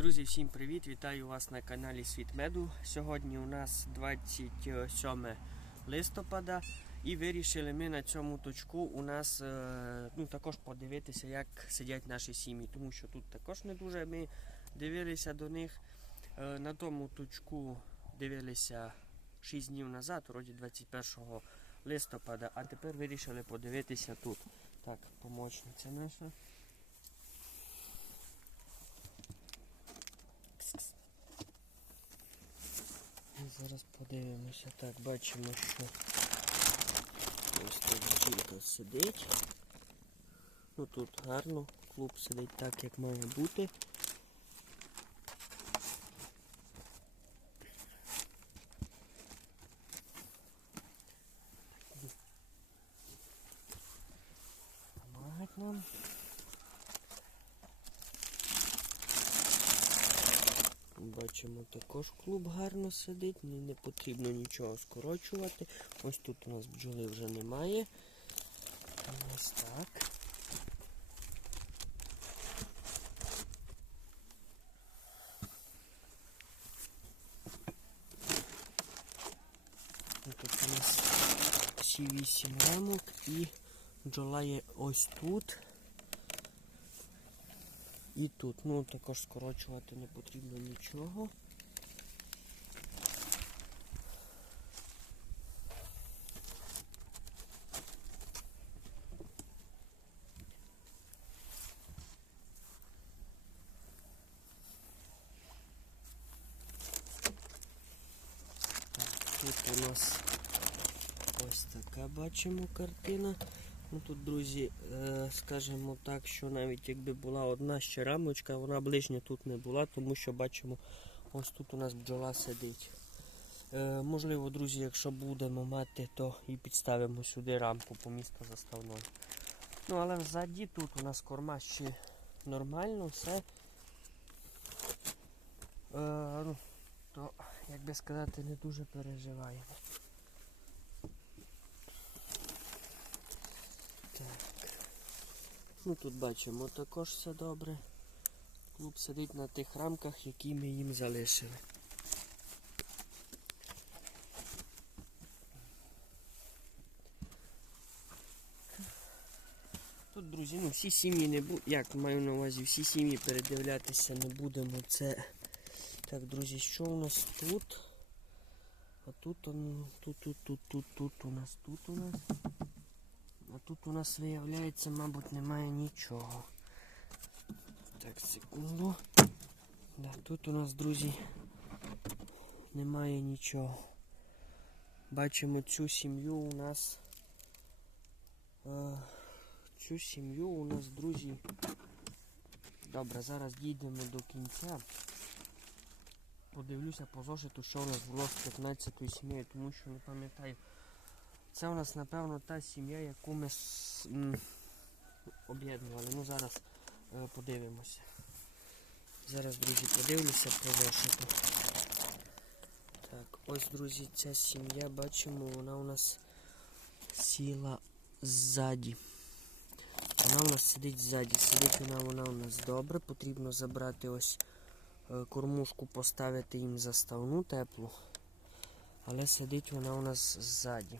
Друзі, всім привіт! Вітаю вас на каналі Світ Меду. Сьогодні у нас 27 листопада і вирішили ми на цьому точку у нас е, ну, також подивитися, як сидять наші сім'ї, тому що тут також не дуже ми дивилися до них. Е, На тому точку дивилися 6 днів назад, вроді 21 листопада, а тепер вирішили подивитися тут. Так, помічниця наша. Зараз подивимося. Так, бачимо, що ось тут жінка сидить. Ну тут гарно, клуб сидить так, як має бути. Також клуб гарно сидить, не, потрібно нічого скорочувати. Ось тут у нас бджоли вже немає. Ось так. Тут у нас всі вісім рамок і бджола є ось тут. І тут, ну також скорочувати не потрібно нічого. У нас ось така бачимо картина. Ну тут, друзі, е, скажімо так, що навіть якби була одна ще рамочка, вона ближня тут не була, тому що бачимо, ось тут у нас бджола сидить. Е, можливо, друзі, якщо будемо мати, то і підставимо сюди рамку по місту заставною. Ну, але взаді тут у нас корма ще нормально, все. Е, ну, то, як би сказати, не дуже переживаємо. Так. Ну тут бачимо також все добре. Клуб сидить на тих рамках, які ми їм залишили. Тут, друзі, ну всі сім'ї не будуть, як маю на увазі, всі сім'ї передивлятися не будемо. Це. Так, друзі, що у нас тут? А тут, тут, тут, тут, тут, тут у нас, тут у нас. А тут у нас виявляється, мабуть, немає нічого. Так, секунду. Да, тут у нас, друзі, немає нічого. Бачимо цю сім'ю у нас. Е, цю сім'ю у нас, друзі. Добре, зараз дійдемо до кінця. Подивлюся по зошиту, що у нас було з 15 сім'єю, тому що не пам'ятаю. Це у нас, напевно, та сім'я, яку ми об'єднували. Ну, зараз е, подивимося. Зараз, друзі, подивлюся по зошиту. Так, ось, друзі, ця сім'я, бачимо, вона у нас сіла ззаді. Вона у нас сидить ззаді. Сидить вона, вона у нас добре. Потрібно забрати ось кормушку, поставити їм заставну теплу. Але сидить вона у нас ззаді.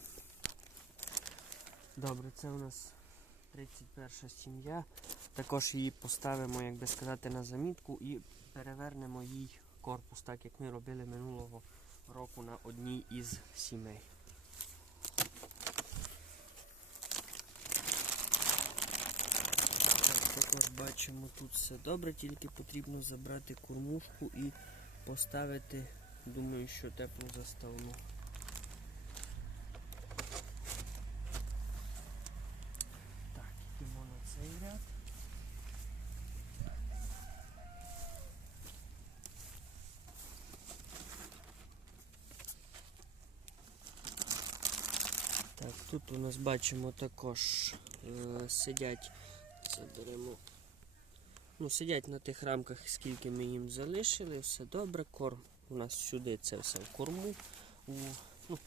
Добре, це у нас 31 сім'я. Також її поставимо, як би сказати, на замітку і перевернемо їй корпус, так як ми робили минулого року на одній із сімей. Так, також бачимо тут все добре, тільки потрібно забрати кормушку і поставити, думаю, що теплу заставну. Так, йдемо на цей ряд. Так, тут у нас бачимо також е, сидять, заберемо. Ну, сидять на тих рамках, скільки ми їм залишили, все добре, корм. У нас сюди це все в корму. У, ну,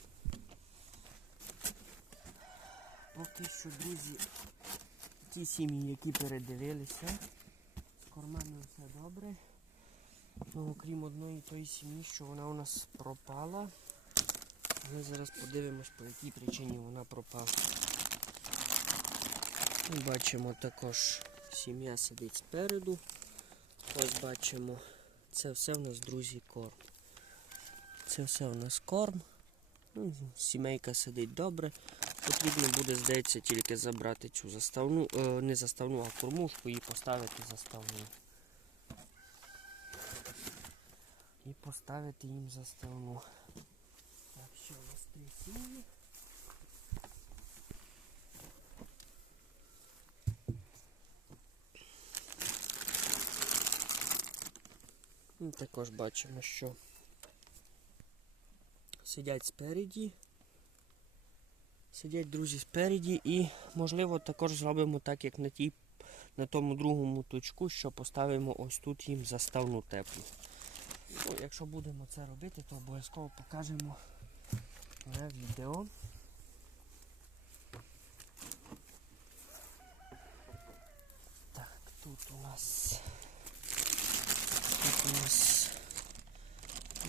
поки що, друзі, ті сім'ї, які передивилися, з кормами все добре. Ну, окрім одної тої сім'ї, що вона у нас пропала. Ми зараз подивимось, по якій причині вона пропала. Бачимо також сім'я сидить спереду. Ось бачимо, це все в нас, друзі, корм. Це все в нас корм. Ну, Сімейка сидить добре. Потрібно буде, здається, тільки забрати цю заставну, е, не заставну, а кормушку і поставити заставну. І поставити їм заставну. Так, що у нас три сім'ї? І також бачимо, що сидять спереді. Сидять друзі спереді і, можливо, також зробимо так, як на тій, на тому другому точку, що поставимо ось тут їм заставну теплу. Ну, якщо будемо це робити, то обов'язково покажемо на відео. Так, тут у нас нас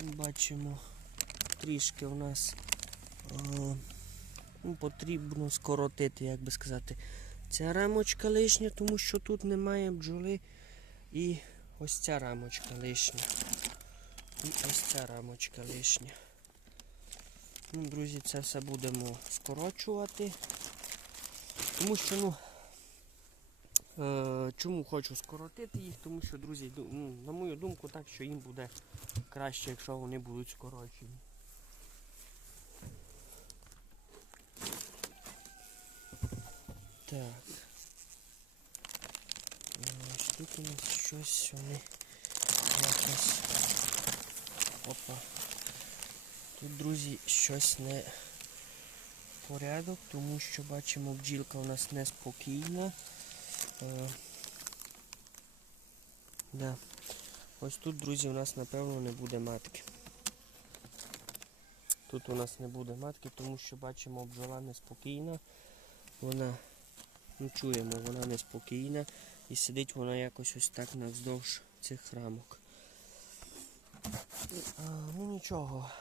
бачимо трішки у нас е, ну, потрібно скоротити, як би сказати, ця рамочка лишня, тому що тут немає бджоли. І ось ця рамочка лишня. І ось ця рамочка лишня. Ну, друзі, це все будемо скорочувати. Тому що, ну, чому хочу скоротити їх, тому що, друзі, ну, на мою думку, так, що їм буде краще, якщо вони будуть скорочені. Так. Тут у нас щось вони якось. Опа. Тут, друзі, щось не порядок, тому що бачимо, бджілка у нас неспокійна. Е, да. Ось тут, друзі, у нас напевно не буде матки. Тут у нас не буде матки, тому що бачимо, бджола неспокійна. Вона, ну чуємо, вона неспокійна і сидить вона якось ось так навздовж цих рамок. Ну нічого,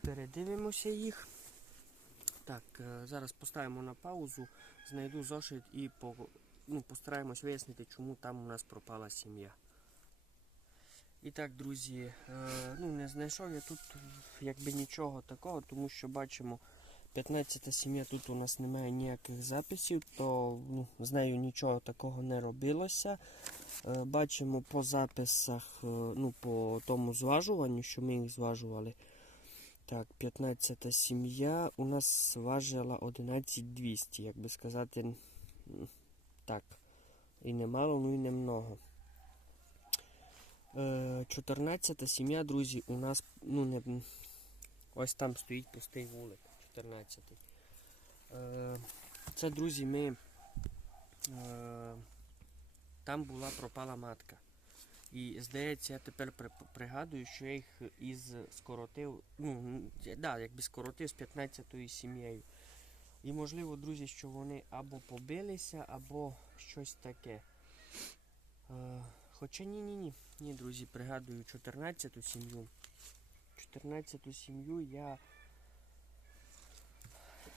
передивимося їх. Так, е, зараз поставимо на паузу, знайду зошит і по, ну, постараємось вияснити, чому там у нас пропала сім'я. І так, друзі, е, ну не знайшов я тут якби нічого такого, тому що бачимо 15-та сім'я, тут у нас немає ніяких записів, то ну, з нею нічого такого не робилося. Е, Бачимо по записах, е, ну, по тому зважуванню, що ми їх зважували. Так, 15 сім'я у нас важила 11200, як би сказати, так. І немало, ну і немного. Е, 14 сім'я, друзі, у нас, ну, не, ось там стоїть пустий вулик, 14. Е, це, друзі, ми. Е, там була пропала матка. І здається, я тепер пригадую, що я їх із скоротив, ну, да, якби скоротив з 15 сім'єю. І можливо, друзі, що вони або побилися, або щось таке. Е, хоча ні, ні, друзі, пригадую 14-ту сім'ю. 14-ту сім'ю я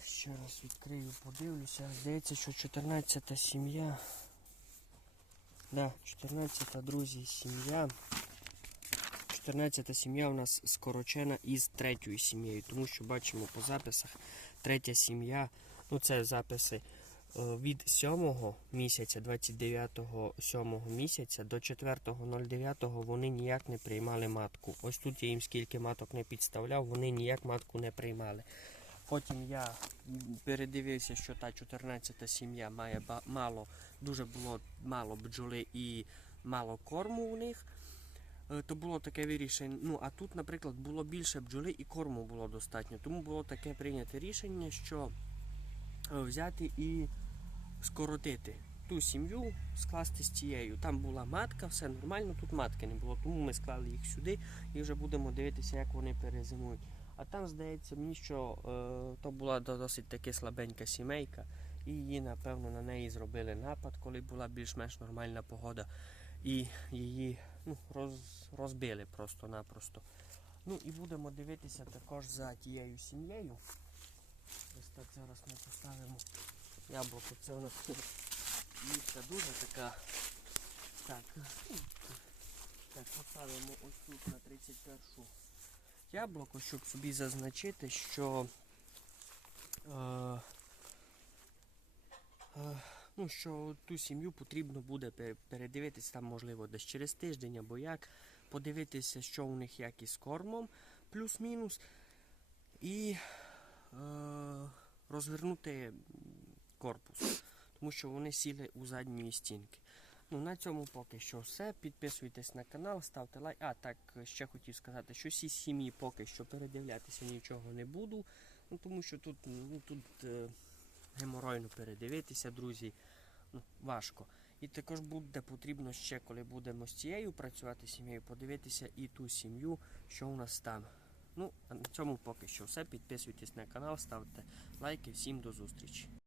ще раз відкрию, подивлюся. Здається, що 14-та сім'я. Да, 14 друзі, сім'я. 14-та сім'я у нас скорочена із третьою сім'єю, тому що бачимо по записах третя сім'я, ну це записи е, від 7 місяця, 29 7 місяця до 4.09 вони ніяк не приймали матку. Ось тут я їм скільки маток не підставляв, вони ніяк матку не приймали. Потім я передивився, що та 14 сім'я має мало, дуже було мало бджоли і мало корму у них. Е, То було таке вирішення. Ну, а тут, наприклад, було більше бджоли і корму було достатньо. Тому було таке прийняте рішення, що е, взяти і скоротити ту сім'ю, скласти з цією. Там була матка, все нормально, тут матки не було. Тому ми склали їх сюди і вже будемо дивитися, як вони перезимують. А там, здається, мені, що е, то була досить таки слабенька сімейка, і її, напевно, на неї зробили напад, коли була більш-менш нормальна погода. І її ну, роз, розбили просто-напросто. Ну і будемо дивитися також за тією сім'єю. Ось так зараз ми поставимо яблуко. Це у нас місця дуже така. Так, так, поставимо ось тут на 31 яблуко, щоб собі зазначити, що е, е, ну, що ту сім'ю потрібно буде передивитися там, можливо, десь через тиждень або як, подивитися, що у них як із кормом, плюс-мінус, і е, розвернути корпус, тому що вони сіли у задньої стінки. Ну, на цьому поки що все. Підписуйтесь на канал, ставте лайк. А, так, ще хотів сказати, що всі сім'ї поки що передивлятися нічого не буду. Ну, тому що тут, ну, тут е, геморойно передивитися, друзі. Ну, важко. І також буде потрібно ще, коли будемо з цією працювати сім'єю, подивитися і ту сім'ю, що у нас там. Ну, а на цьому поки що все. Підписуйтесь на канал, ставте лайки. Всім до зустрічі.